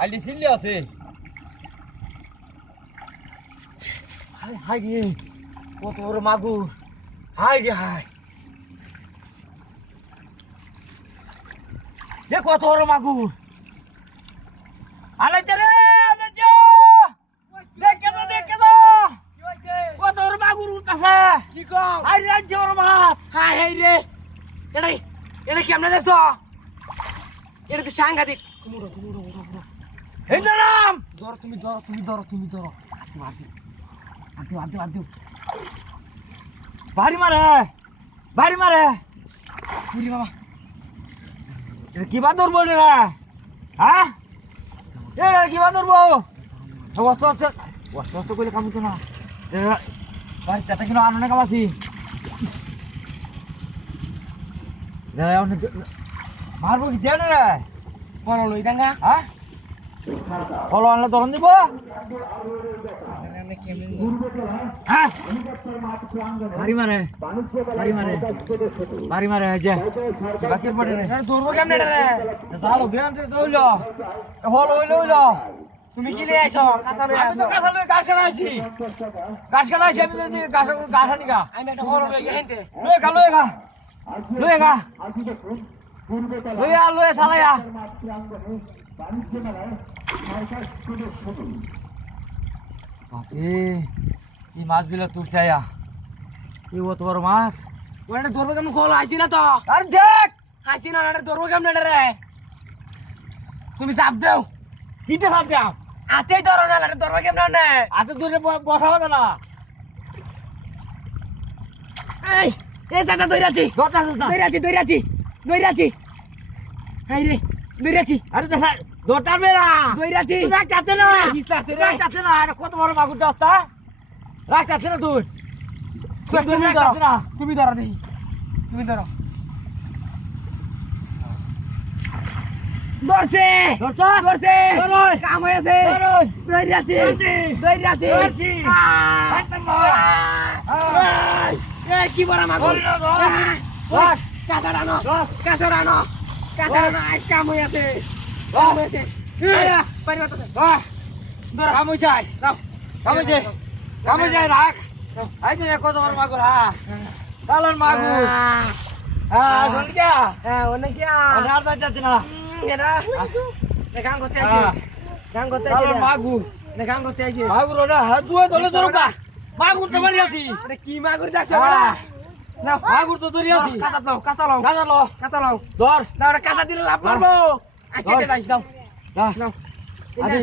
আইলি সিল্লি আছে high high রে কত বড় মাগুর হাই রে হাই এ কত বড় মাগুর আলাইতে রে আলাইতে দেখে তো কি হইছে কত বড় মাগুর উঠতাছে কি কও হাই রে আজ বড় মাছ হাই হাই রে এটা কেমনে দেখছো এটা তো সাংঘাতিক কুমড়ো এই নাম ধরো তুমি ধরো আদিও বাড়ি মারে পুরি বাবা এটা কি বা ধরবো রে হ্যাঁ এটা কি বা ধরবো অস্ত্র করলে কাম হতো না বাড়ি চারটা কিলো আনো না কামাছি মারবো কি দেয় না রে বলো লই দাঙ্গা হ্যাঁ ফলো আনলে ধরন দিব হ্যাঁ বাড়ি মারে যে বাকির পড়ে রে ধরবো কেমনে রে জালো দেন তো হইলো হইলো তুমি কি লই আইছো কাঁচা লই আমি তো কাঁচা লই গাছ কাটাইছি আমি যদি গাছ নিগা আমি একটা হলো লই গেনতে লয়ে গা লয়ে সালাইয়া বাপরে এই মাছগুলো তুলছে আয়া এই অত বড় মাছ ওটা ধরবো কেমন খোল আইছি না তো আরে দেখ আইছি না এটা ধরবো কেমনে রে তুমি চাপ দেও কিতে সাপ দাও আতেই ধরো না এটা ধরবো কেমনে রে আতে দূরে বসাও না এই দাদা দইরাছি দইরাছি হাই রে দইরাছি আরে দেখা দোটা বেড়া দইরাছি রাখতে না হিসলাছে রে রাখতে না আরে কত বড় মাগুর দস্তা রাখতে না তুই তুমি ধরো দেখি তুমি ধরো ধরছে কাম হয়েছে দইরাছি কি বড় মাগুর কাঁচা রানো আজ কাম হয়েছে কামে যায় রাখ আই যে কত বড় মাগুর হ্যাঁ কালার মাগুর হ্যাঁ গন্ডিয়া অনেক আর যাইতাছ না গান করতে আছে কালার মাগুর মাগুর ওটা হাজুয়ে দলে ধরুকা মাগুর তো বাড়ি আছি কি মাগুর দেখছো না মাগুর তো ধরি আছি কাঁচা লাও ধর কাঁচা দিলে লাভ মারবো কেটে যাই দাও আদি